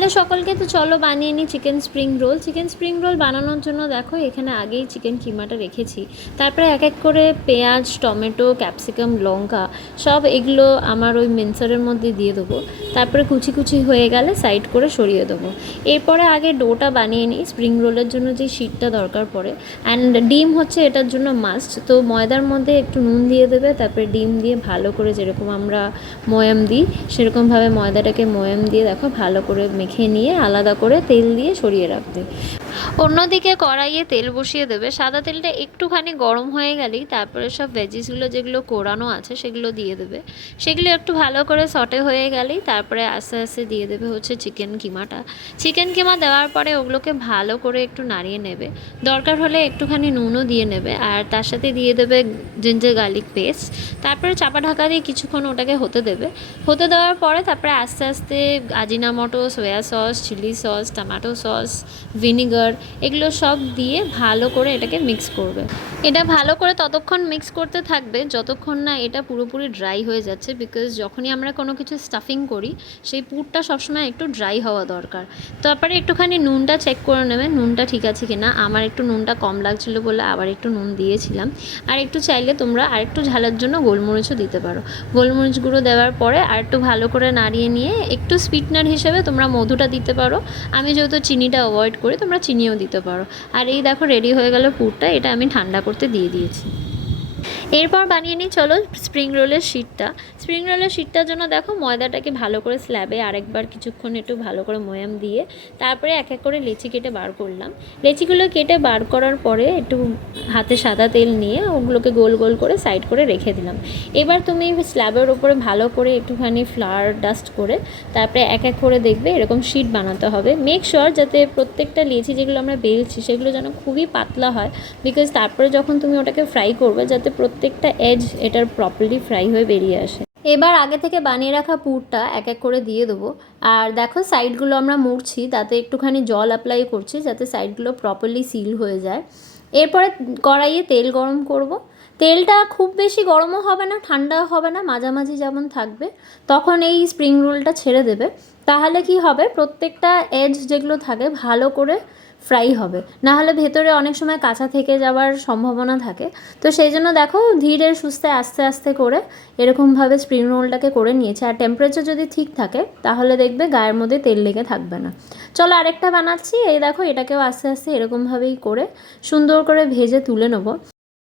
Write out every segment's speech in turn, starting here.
Hello সকলকে, তো চলো বানিয়ে নিই chicken spring roll. Chicken spring roll বানানোর জন্য দেখো এখানে আগেই চিকেন কিমাটা রেখেছি। তারপরে এক এক করে পেঁয়াজ, টমেটো, ক্যাপসিকাম, লঙ্কা সব এগুলো আমার ওই মিক্সারের মধ্যে দিয়ে দেবো। তারপরে কুচি কুচি হয়ে গেলে সাইড করে সরিয়ে দেবো। এরপরে আগে ডোটা বানিয়ে নিই স্প্রিং রোলের জন্য যে শিটটা দরকার পড়ে। অ্যান্ড ডিম হচ্ছে এটার জন্য মাস্ট। তো ময়দার মধ্যে একটু নুন দিয়ে দেবে, তারপরে ডিম দিয়ে ভালো করে যেরকম আমরা ময়াম দিই সেরকমভাবে ময়দাটাকে ময়াম দিয়ে দেখো ভালো করে মেখে নিয়ে আলাদা করে তেল দিয়ে সরিয়ে রাখবে। অন্যদিকে কড়াইয়ে তেল বসিয়ে দেবে। সাদা তেলটা একটুখানি গরম হয়ে গেলেই তারপরে সব ভেজিসগুলো যেগুলো কোরানো আছে সেগুলো দিয়ে দেবে। সেগুলো একটু ভালো করে সটে হয়ে গেলেই তারপরে আস্তে আস্তে দিয়ে দেবে হচ্ছে চিকেন কিমাটা। চিকেন কিমা দেওয়ার পরে ওগুলোকে ভালো করে একটু নাড়িয়ে নেবে। দরকার হলে একটুখানি নুনও দিয়ে নেবে, আর তার সাথে দিয়ে দেবে জিঞ্জার গার্লিক পেস্ট। তারপরে চাপা ঢাকা দিয়ে কিছুক্ষণ ওটাকে হতে দেবে। হতে দেওয়ার পরে তারপরে আস্তে আস্তে Ajinomoto, soya sauce, chilli sauce, tomato sauce, vinegar এগুলো সব দিয়ে ভালো করে এটাকে মিক্স করবে। এটা ভালো করে ততক্ষণ মিক্স করতে থাকবে যতক্ষণ না এটা পুরোপুরি ড্রাই হয়ে যাচ্ছে, বিকজ যখনই আমরা কোনো কিছু স্টাফিং করি সেই পুরটা সবসময় একটু ড্রাই হওয়া দরকার। তারপরে একটুখানি নুনটা চেক করে নেবে নুনটা ঠিক আছে কি না। আমার একটু নুনটা কম লাগছিলো বলে আবার একটু নুন দিয়েছিলাম। আর একটু চাইলে তোমরা আরেকটু ঝালের জন্য গোলমরিচও দিতে পারো। গোলমরিচ গুঁড়ো দেওয়ার পরে আর একটু ভালো করে নাড়িয়ে নিয়ে একটু সুইটনার হিসেবে তোমরা মধুটা দিতে পারো। আমি যেহেতু চিনিটা অ্যাভয়েড করি, তোমরা চিনিও দিতে পারো। আর এই দেখো রেডি হয়ে গেল পুরটা। এটা আমি ঠান্ডা করতে দিয়ে দিয়েছি। এরপর বানিয়ে নিই চলো স্প্রিং রোলের শিটটা। স্প্রিং রোলের শিটটার জন্য দেখো ময়দাটাকে ভালো করে স্ল্যাবে আরেকবার কিছুক্ষণ একটু ভালো করে ময়াম দিয়ে তারপরে এক এক করে লেচি কেটে বার করলাম। লেচিগুলো কেটে বার করার পরে একটু হাতে সাদা তেল নিয়ে ওগুলোকে গোল গোল করে সাইড করে রেখে দিলাম। এবার তুমি স্ল্যাবের ওপরে ভালো করে একটুখানি ফ্লাওয়ার ডাস্ট করে তারপরে এক এক করে দেখবে এরকম শিট বানাতে হবে। মেক শিওর যাতে প্রত্যেকটা লেচি যেগুলো আমরা বেলছি সেগুলো যেন খুবই পাতলা হয়, বিকজ তারপরে যখন তুমি ওটাকে ফ্রাই করবে যাতে প্রত্যেকটা এজ এটার প্রপারলি ফ্রাই হয়ে বেরিয়ে আসে। এবার আগে থেকে বানিয়ে রাখা পুরটা এক এক করে দিয়ে দেবো। আর দেখো সাইডগুলো আমরা মুড়ছি, তাতে একটুখানি জল অ্যাপ্লাই করছি যাতে সাইডগুলো প্রপারলি সিল হয়ে যায়। এরপরে কড়াইয়ে তেল গরম করব। তেলটা খুব বেশি গরমও হবে না, ঠান্ডাও হবে না, মাঝামাঝি যেমন থাকবে। তখন এই স্প্রিং রোলটা ছেড়ে দেবে। তাহলে কি হবে, প্রত্যেকটা এজ যেগুলো থাকে ভালো করে ফ্রাই হবে, না হলে ভেতরে অনেক সময় কাঁচা থেকে যাওয়ার সম্ভাবনা থাকে। তো সেই জন্য দেখো ধীরে সুস্থে আস্তে আস্তে করে এরকমভাবে স্প্রিং রোলটাকে করে নিয়েছে। আর টেম্পারেচার যদি ঠিক থাকে তাহলে দেখবে গায়ের মধ্যে তেল লেগে থাকবে না। চলো আরেকটা বানাচ্ছি। এই দেখো এটাকেও আস্তে আস্তে এরকমভাবেই করে সুন্দর করে ভেজে তুলে নেবো।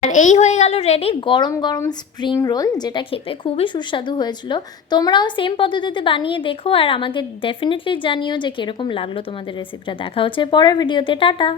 আর এই হয়ে গেল রেডি গরম গরম স্প্রিং রোল, যেটা খেতে খুবই সুস্বাদু হয়েছিল। তোমরাও সেম পদ্ধতিতে বানিয়ে দেখো আর আমাকে ডেফিনেটলি জানিও যে কীরকম লাগলো তোমাদের রেসিপিটা। দেখা হচ্ছে পরের ভিডিওতে। টাটা।